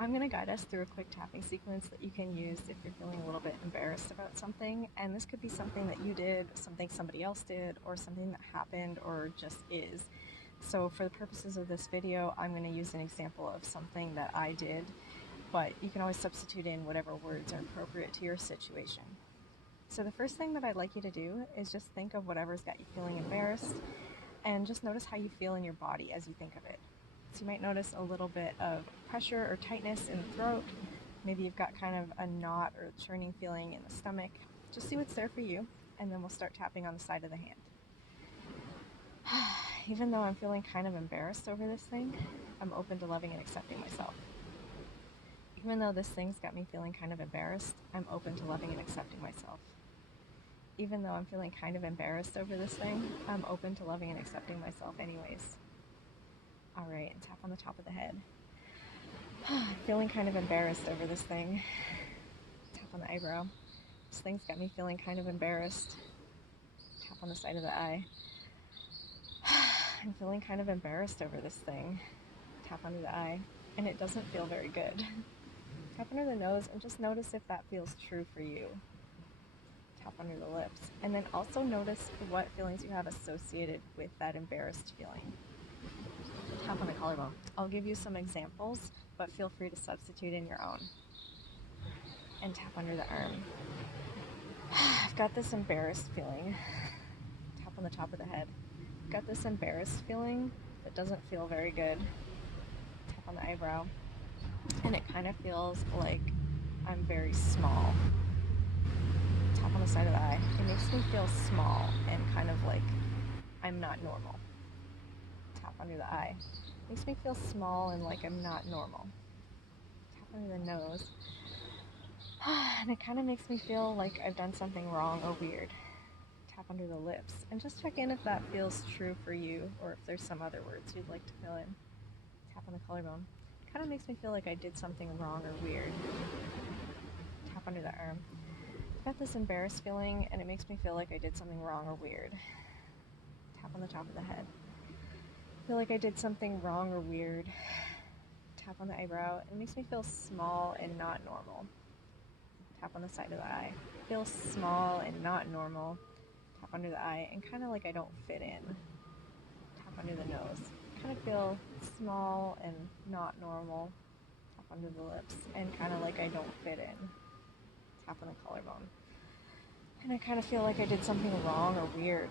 I'm going to guide us through a quick tapping sequence that you can use if you're feeling a little bit embarrassed about something. And this could be something that you did, something somebody else did, or something that happened or just is. So for the purposes of this video, I'm going to use an example of something that I did, but you can always substitute in whatever words are appropriate to your situation. So the first thing that I'd like you to do is just think of whatever's got you feeling embarrassed, and just notice how you feel in your body as you think of it. So you might notice a little bit of pressure or tightness in the throat. Maybe you've got kind of a knot or churning feeling in the stomach. Just see what's there for you, and then we'll start tapping on the side of the hand. Even though I'm feeling kind of embarrassed over this thing, I'm open to loving and accepting myself. Even though this thing's got me feeling kind of embarrassed, I'm open to loving and accepting myself. Even though I'm feeling kind of embarrassed over this thing, I'm open to loving and accepting myself anyways. Alright, and tap on the top of the head. Feeling kind of embarrassed over this thing. Tap on the eyebrow. This thing's got me feeling kind of embarrassed. Tap on the side of the eye. I'm feeling kind of embarrassed over this thing. Tap under the eye. And it doesn't feel very good. Tap under the nose and just notice if that feels true for you. Tap under the lips. And then also notice what feelings you have associated with that embarrassed feeling. Tap on the collarbone. I'll give you some examples, but feel free to substitute in your own. And tap under the arm. I've got this embarrassed feeling. Tap on the top of the head. I've got this embarrassed feeling that doesn't feel very good. Tap on the eyebrow. And it kind of feels like I'm very small. Tap on the side of the eye. It makes me feel small and kind of like I'm not normal. Tap under the eye. It makes me feel small and like I'm not normal. Tap under the nose. And it kind of makes me feel like I've done something wrong or weird. Tap under the lips. And just check in if that feels true for you, or if there's some other words you'd like to fill in. Tap on the collarbone. It kind of makes me feel like I did something wrong or weird. Tap under the arm. I've got this embarrassed feeling and it makes me feel like I did something wrong or weird. Tap on the top of the head. I feel like I did something wrong or weird. Tap on the eyebrow. It makes me feel small and not normal. Tap on the side of the eye. Feel small and not normal. Tap under the eye and kind of like I don't fit in. Tap under the nose. Kind of feel small and not normal. Tap under the lips and kind of like I don't fit in. Tap on the collarbone. And I kind of feel like I did something wrong or weird.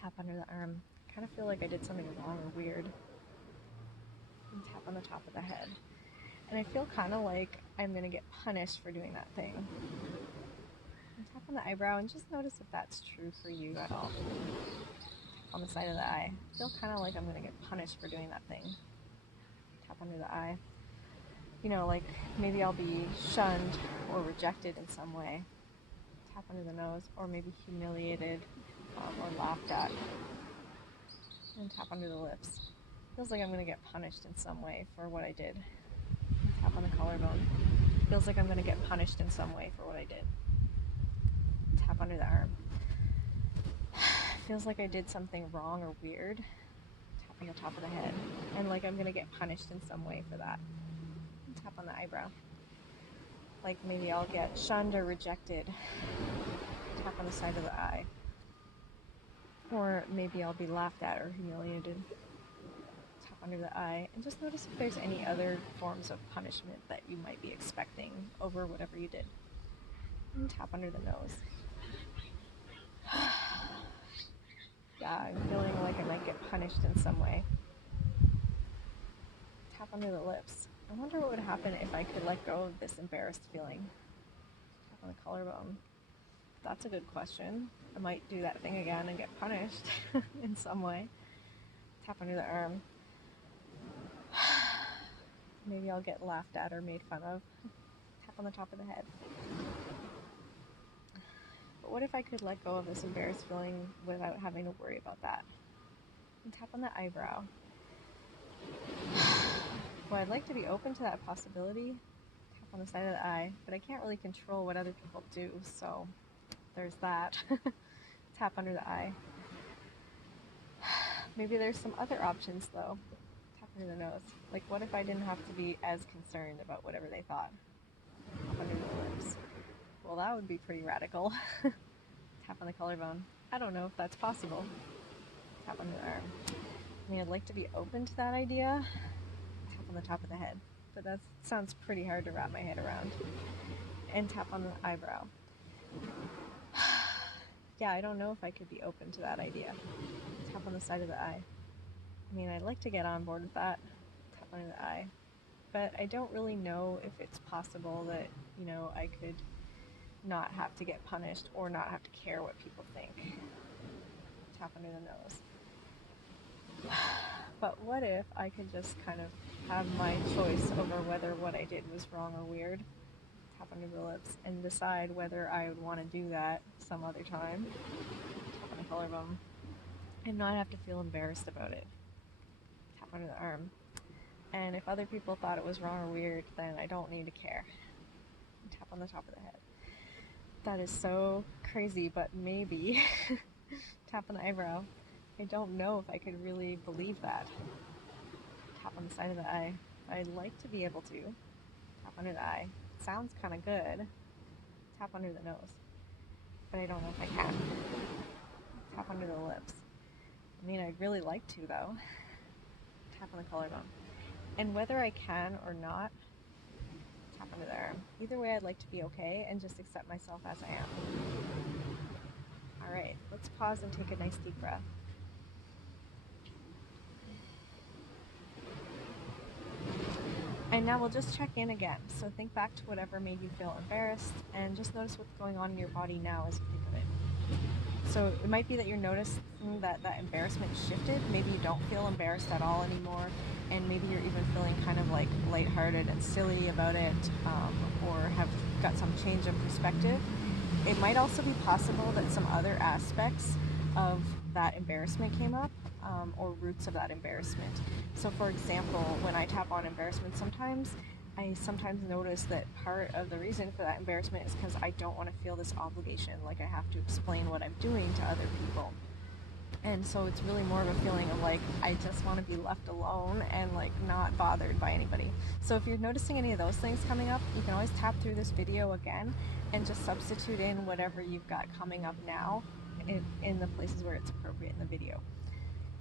Tap under the arm. Kind of feel like I did something wrong or weird. And tap on the top of the head. And I feel kind of like I'm going to get punished for doing that thing. And tap on the eyebrow and just notice if that's true for you at all. Tap on the side of the eye. I feel kind of like I'm going to get punished for doing that thing. Tap under the eye. You know, like maybe I'll be shunned or rejected in some way. Tap under the nose, or maybe humiliated or laughed at. And tap under the lips. Feels like I'm going to get punished in some way for what I did. And tap on the collarbone. Feels like I'm going to get punished in some way for what I did. Tap under the arm. Feels like I did something wrong or weird. Tap on the top of the head. And like I'm going to get punished in some way for that. And tap on the eyebrow. Like maybe I'll get shunned or rejected. Tap on the side of the eye. Or maybe I'll be laughed at or humiliated. Tap under the eye. And just notice if there's any other forms of punishment that you might be expecting over whatever you did. And tap under the nose. Yeah, I'm feeling like I might get punished in some way. Tap under the lips. I wonder what would happen if I could let go of this embarrassed feeling. Tap on the collarbone. That's a good question. I might do that thing again and get punished in some way. Tap under the arm. Maybe I'll get laughed at or made fun of. Tap on the top of the head. But what if I could let go of this embarrassed feeling without having to worry about that? And tap on the eyebrow. Well, I'd like to be open to that possibility. Tap on the side of the eye, but I can't really control what other people do, so there's that. Tap under the eye. Maybe there's some other options though. Tap under the nose. Like, what if I didn't have to be as concerned about whatever they thought? Tap under the lips. Well, that would be pretty radical. Tap on the collarbone. I don't know if that's possible. Tap under the arm. I mean, I'd like to be open to that idea. Tap on the top of the head. But that sounds pretty hard to wrap my head around. And tap on the eyebrow. Yeah, I don't know if I could be open to that idea. Tap on the side of the eye. I mean, I'd like to get on board with that. Tap under the eye. But I don't really know if it's possible that, I could not have to get punished or not have to care what people think. Tap under the nose. But what if I could just kind of have my choice over whether what I did was wrong or weird? Tap under the lips and decide whether I would want to do that some other time. Tap on the collarbone and not have to feel embarrassed about it. Tap under the arm. And if other people thought it was wrong or weird, then I don't need to care. Tap on the top of the head. That is so crazy, but maybe. Tap on the eyebrow. I don't know if I could really believe that. Tap on the side of the eye. I'd like to be able to. Tap under the eye. Sounds kind of good. Tap under the nose. But I don't know if I can. Tap under the lips. I mean, I'd really like to, though. Tap on the collarbone. And whether I can or not, tap under the arm. Either way, I'd like to be okay and just accept myself as I am. Alright, let's pause and take a nice deep breath. And now we'll just check in again. So think back to whatever made you feel embarrassed and just notice what's going on in your body now as you think of it. So it might be that you're noticing that embarrassment shifted. Maybe you don't feel embarrassed at all anymore, and maybe you're even feeling kind of like lighthearted and silly about it, or have got some change of perspective. It might also be possible that some other aspects of that embarrassment came up, or roots of that embarrassment. So for example, when I tap on embarrassment I sometimes notice that part of the reason for that embarrassment is because I don't want to feel this obligation, like I have to explain what I'm doing to other people. And so it's really more of a feeling of like, I just want to be left alone and like not bothered by anybody. So if you're noticing any of those things coming up, you can always tap through this video again and just substitute in whatever you've got coming up now in the places where it's appropriate in the video.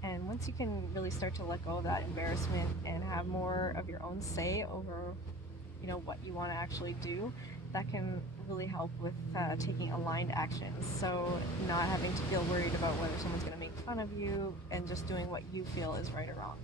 And once you can really start to let go of that embarrassment and have more of your own say over, what you want to actually do, that can really help with taking aligned actions. So not having to feel worried about whether someone's going to make fun of you and just doing what you feel is right or wrong.